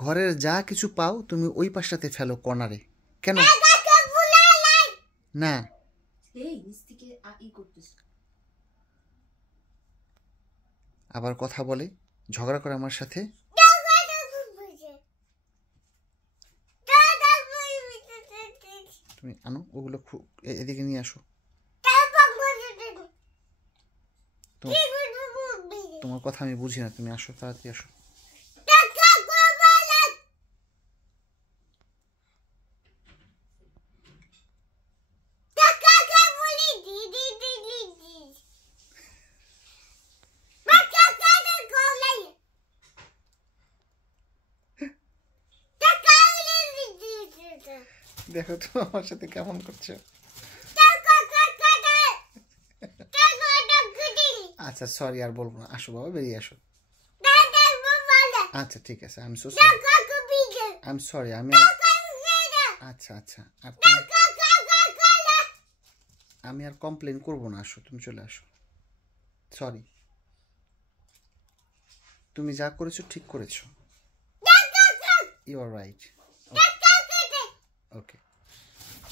ঘরের যা কিছু পাও তুমি ওই পাশটাতে ফেলো কর্নারে। কেন না? আবার কথা বলে, ঝগড়া করে আমার সাথে। তুমি আনো ওগুলো, এদিকে নিয়ে আসো। তোমার কথা আমি বুঝি না, তুমি আসো, তাড়াতাড়ি আসো। দেখো তো আমার সাথে কেমন করছো। আচ্ছা সরি, আর বলবো না, আসো বাবা, বেরিয়ে আসো। আচ্ছা ঠিক আছে, I am so sorry, I am sorry. আচ্ছা আচ্ছা, আমি আর কমপ্লেন করবো না, আসো, তুমি চলে আসো। সরি, তুমি যা করেছো ঠিক করেছো। You are right. ওকে।